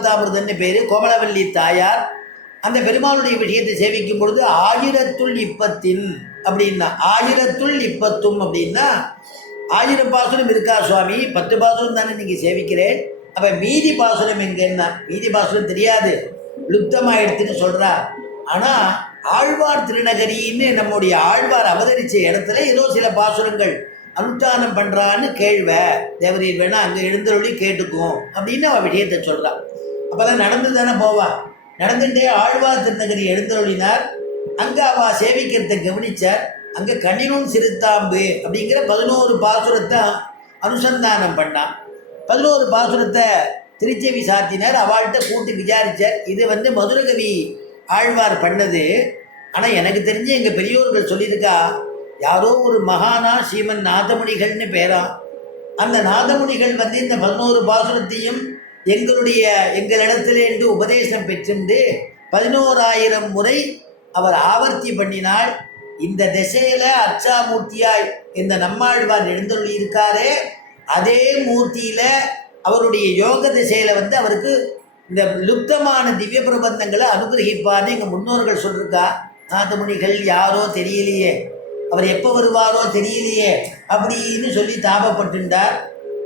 கோமலாமிர்தாமிர்தன்னு பேர், கோமலவல்லி தாயார். அந்த பெருமாளுடைய விஷயத்தை சேவிக்கும் பொழுது ஆயிரத்துள் இப்பத்தின் அப்படின்னா, ஆயிரத்துள் இப்பத்தும் அப்படின்னா 1000 பாசுரம் இருக்கா சுவாமி, 10 பாசுரம் தானே நீங்கள் சேவிக்கிறேன், அப்போ மீதி பாசுரம் எங்கன்னா, மீதி பாசுரம் தெரியாது லுப்தமாயிடுத்துன்னு சொல்கிறா. ஆனால் ஆழ்வார் திருநகரின்னு நம்முடைய ஆழ்வார் அவதரித்த இடத்துல ஏதோ சில பாசுரங்கள் அனுஷ்டானம் பண்ணுறான்னு கேள்வை, தேவரீர் வேணா அங்கே எழுந்தருளி கேட்டுக்கும் அப்படின்னு அவள் விஷயத்தை சொல்கிறான். அப்போதான் நடந்து தானே போவா. நடந்துட்டே ஆழ்வார் திருநகரி எழுந்தருளினார். அங்கே அவள் சேவிக்கிறத கவனித்தார். அங்கே கண்ணினும் சிறுத்தாம்பு அப்படிங்கிற 11 பாசுரத்தை அனுசந்தானம் பண்ணான். 11 பாசுரத்தை திருச்செவி சாத்தினார். அவள்கிட்ட கூட்டு விசாரித்தார். இது மதுரகவி ஆழ்வார் பண்ணது. ஆனால் எனக்கு தெரிஞ்சு எங்கள் பெரியோர்கள் சொல்லியிருக்கா, யாரோ ஒரு மகானா ஸ்ரீமன் நாதமுனிகள்னு பேரா. அந்த நாதமுனிகள் இந்த 11 பாசுரத்தையும் எங்களிடத்திலேண்டு உபதேசம் பெற்றுண்டு 11,000 முறை அவர் ஆவர்த்தி பண்ணினால், இந்த திசையில் அர்ச்சாமூர்த்தியாய் இந்த நம்மாழ்வார் எழுந்தருளி இருக்காரே, அதே மூர்த்தியில் அவருடைய யோக திசையில் அவருக்கு இந்த லுப்தமான திவ்ய பிரபந்தங்களை அனுகிரகிப்பார்னு எங்கள் முன்னோர்கள் சொல்லியிருக்கா. நாதமுனிகள் யாரோ தெரியலையே, அவர் எப்போ வருவாரோ தெரியலையே அப்படின்னு சொல்லி தாபப்பட்டுண்டார்.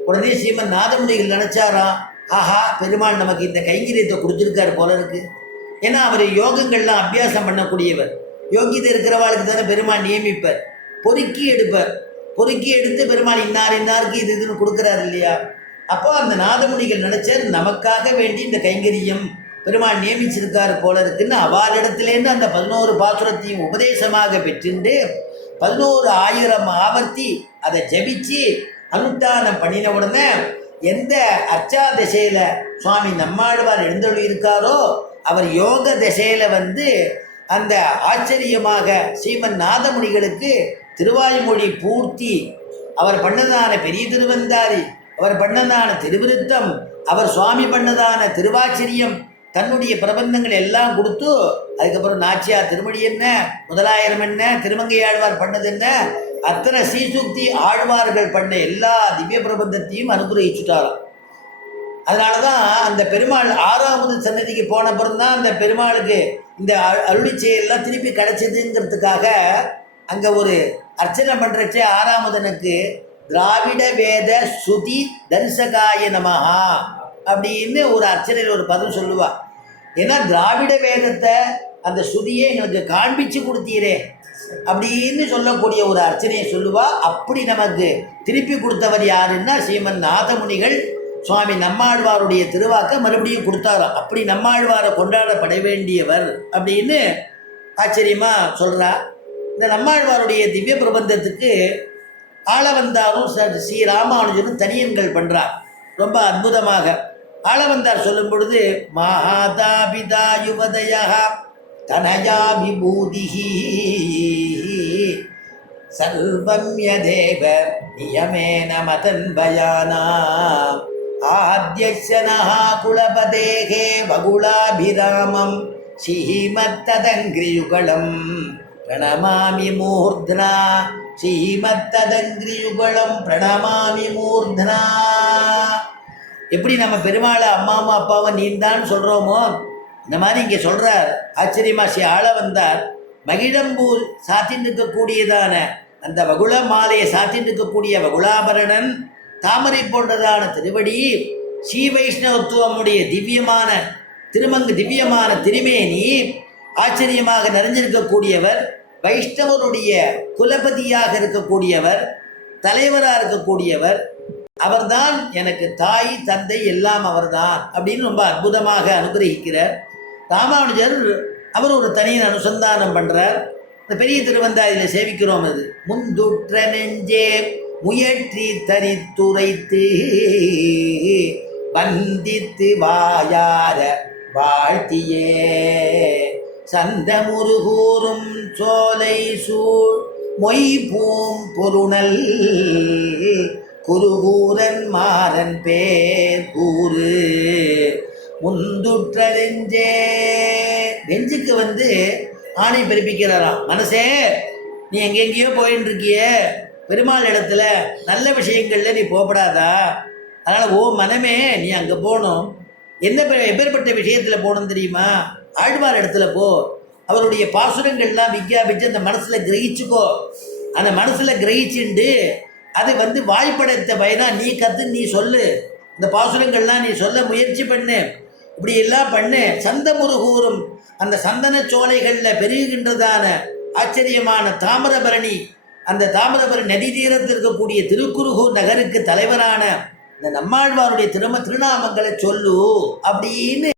உடனே ஸ்ரீமன் நாதமுனிகள் நினச்சாராம், ஆஹா பெருமாள் நமக்கு இந்த கைங்கரியத்தை கொடுத்துருக்காரு போல இருக்கு. ஏன்னா அவர் யோகங்கள்லாம் அபியாசம் பண்ணக்கூடியவர். யோகியத்தை இருக்கிறவாளுக்கு தானே பெருமாள் நியமிப்பார், பொறுக்கி எடுப்பார். பொறுக்கி எடுத்து பெருமாள் இன்னாருக்கு இதுன்னு கொடுக்குறாரு இல்லையா. அப்போ அந்த நாதமுனிகள் நினச்சார், நமக்காக வேண்டி இந்த கைங்கரியம் பெருமாள் நியமிச்சிருக்காரு போல இருக்குன்னு அவளிடத்துலேருந்து அந்த 11 பாசுரத்தையும் உபதேசமாக பெற்றுண்டு 11,000 ஆவர்த்தி அதை ஜபிச்சு அனுஷ்டானம் பண்ணின உடனே எந்த அர்ச்சா திசையில் சுவாமி நம்மாழ்வார் எழுந்தருளி இருக்காரோ அவர் யோக திசையில் அந்த ஆச்சரியமாக ஸ்ரீமன் நாதமுனிகளுக்கு திருவாய்மொழி பூர்த்தி, அவர் பண்ணதான பெரிய திருவந்தாரி, அவர் பண்ணதான திருவிருத்தம், அவர் சுவாமி பண்ணதான திருவாச்சரியம், தன்னுடைய பிரபந்தங்கள் எல்லாம் கொடுத்து, அதுக்கப்புறம் நாச்சியார் திருமணி என்ன, முதலாயிரம் என்ன, திருமங்கையாழ்வார் பண்ணது என்ன, அத்தனை சீசூக்தி ஆழ்வார்கள் பண்ண எல்லா திவ்ய பிரபந்தத்தையும் அனுகிரகிச்சுட்டாராம். அதனால தான் அந்த பெருமாள் 6வது சன்னதிக்கு போன பிறந்தான் அந்த பெருமாளுக்கு இந்த அருளிச்செயெல்லாம் திருப்பி கிடைச்சதுங்கிறதுக்காக அங்கே ஒரு அர்ச்சனை பண்ணுறச்சே 6ஆவதனுக்கு திராவிட வேத ஸ்ருதி தரிசகாய நமஹா அப்படின்னு ஒரு அர்ச்சனையில் ஒரு பதம் சொல்லுவா. ஏன்னா திராவிட வேதத்தை அந்த ஸ்ருதியை எங்களுக்கு காண்பிச்சு கொடுத்தீரே அப்படின்னு சொல்லக்கூடிய ஒரு அர்ச்சனையை சொல்லுவா. அப்படி நமக்கு திருப்பி கொடுத்தவர் யாருன்னா ஸ்ரீமன் நாதமுனிகள் சுவாமி நம்மாழ்வாருடைய திருவாக்க மறுபடியும் கொடுத்தாராம். அப்படி நம்மாழ்வாரை கொண்டாடப்பட வேண்டியவர் அப்படின்னு ஆச்சரியமாக சொல்கிறா. இந்த நம்மாழ்வாருடைய திவ்ய பிரபந்தத்துக்கு ஆளவந்தாரும் ஸ்ரீ ராமானுஜனும் தனியன்கள் பண்ணுறார் ரொம்ப அற்புதமாக. ஆளவந்தார் சொல்லும் பொழுது மகாதா பிதா யுவதயா தனயா விபூதிஹி சர்வம்ய தேவ நியமேன மதன்வயானாம் ஆத்யஸ்யனஹா குலபதேகே வகுளாபிராமம் ஸ்ரீமத்ததங்கிரியுகலம் பிரணமாமி மூர்த்னா ஸ்ரீமத்ததங்கிரியுகலம் பிரணமாமி மூர்த்னா. எப்படி நம்ம பெருமாளை அம்மாவும் அப்பாவும் நீந்தான்னு சொல்கிறோமோ இந்த மாதிரி இங்கே சொல்கிறார் ஆச்சரியமா. ஸ்ரீ ஆளவந்தார் மகிழம்பூர் சாத்தின்னு இருக்கக்கூடியதான அந்த வகுள மாலையை சாத்தின்னு இருக்கக்கூடிய வகுளாபரணன், தாமரை போன்றதான திருவடி, ஸ்ரீ வைஷ்ணவத்துவமுடைய திவ்யமான திவ்யமான திருமேனி, ஆச்சரியமாக நிறைஞ்சிருக்கக்கூடியவர், வைஷ்ணவருடைய குலபதியாக இருக்கக்கூடியவர், தலைவராக இருக்கக்கூடியவர், அவர்தான் எனக்கு தாய் தந்தை எல்லாம் அவர்தான் அப்படின்னு ரொம்ப அற்புதமாக அனுகிரகிக்கிறார். ராமானுஜர் அவர் ஒரு தனியின் அனுசந்தானம் பண்ணுறார். இந்த பெரிய திருவந்தாதியில் சேவிக்கிறோம். அது முந்துற்ற நெஞ்சே முயற்றி தரித்துரைத்து வந்தித்து வாயார வாழ்த்தியே சந்தமுருகூரும் சோலை சூழ் மொய்பூம் பொருணல் குருகூரன் மாறன் பேர் கூறு முந்துற்ற நெஞ்சே. நெஞ்சுக்கு ஆணை பிறப்பிக்கிறாராம். மனசே நீ எங்கெங்கேயோ போயின்னு இருக்கிய, பெருமாள் இடத்துல நல்ல விஷயங்கள்ல நீ போகப்படாதா, அதனால் ஓ மனமே நீ அங்கே போகணும். எப்பேற்பட்ட விஷயத்தில் போகணும் தெரியுமா? ஆழ்வார் இடத்துல போ, அவருடைய பாசுரங்கள்லாம் விஞ்ஞாபிச்சு அந்த மனசில் கிரகிச்சுக்கோ. அந்த மனசில் கிரகிச்சுண்டு அது வாய்ப்படைத்த பயனா நீ நீ சொல்லு. இந்த பாசுரங்கள்லாம் நீ சொல்ல முயற்சி பண்ணு. இப்படி எல்லாம் பண்ணு. சந்தமுருகூரும் அந்த சந்தன சோலைகளில் பெருகுகின்றதான ஆச்சரியமான தாமிரபரணி, அந்த தாமிரபரணி நதி தீரத்தில் இருக்கக்கூடிய திருக்குறுகூர் நகருக்கு தலைவரான இந்த நம்மாழ்வாருடைய திருநாமங்களை சொல்லு அப்படின்னு